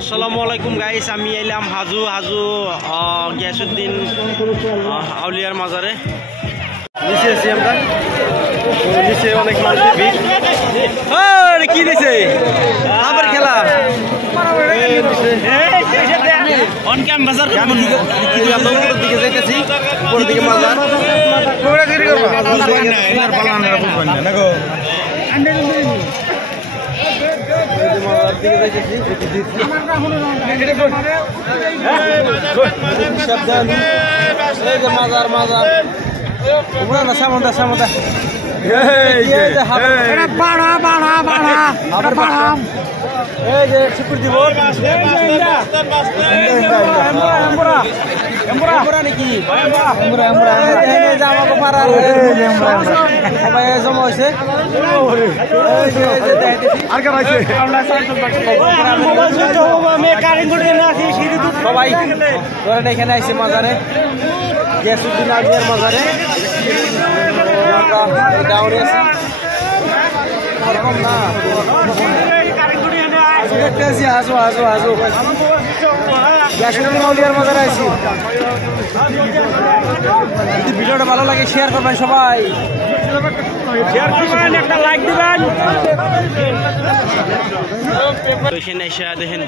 আসসালামুআলাইকুম guys, আমি এলাম হাজু গিয়াসউদ্দিন আউলিয়ার মাজারে। নিচে আছি আমরা, নিচে অনেক মানুষের ভিড়। কি দিছে আবার খেলা দিকে যাইতেছি, উপরের দিকে মাজার মাজার মাজার সামন্দা সামন্দা শুকুর দিব নাকি সবাই জমা হয়েছে। সবাই ধরেন এখানে আসছে মাজারে, গিয়াসউদ্দিন আউলিয়ার মাজারে। ভিডিওটা ভালো লাগে শেয়ার করবেন সবাই, একটা লাইক দিবেন। এখানে এসে দেখেন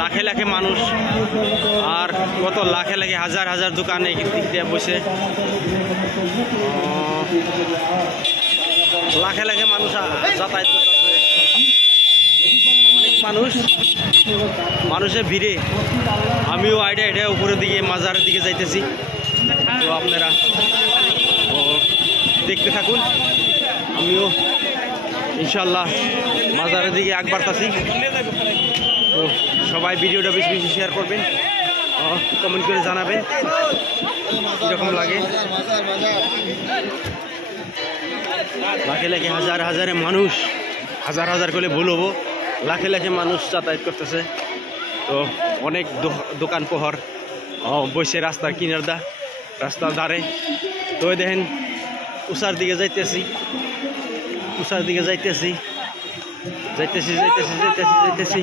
লাখে লাখে মানুষ, আর কত লাখে লাখে হাজার হাজার দোকানে দিয়ে বসে, লাখে লাখে মানুষ যাতায়াত করতেছে। অনেক মানুষের ভিড়ে আমিও আইডা উপরের দিকে মাজারের দিকে যাইতেছি। তো আপনারা দেখতে থাকুন, আমিও ইনশাল্লাহ মাজারের দিকে আগ বাড়তাছি। তো সবাই ভিডিওটা বেশি বেশি শেয়ার করবেন, কমেন্ট করে জানাবেন কীরকম লাগে। লাখে লাখে হাজার হাজারে মানুষ, হাজার হাজার করে ভুল হবো, লাখে লাখে মানুষ যাতায়াত করতেছে। তো অনেক দোকান পোহর বসে রাস্তার রাস্তার ধারে। তো দেখেন উষার দিকে যাইতেছি, উষার দিকে যাইতেছি যাইতেছি যাইতেছি যাইতেছি যাইতেছি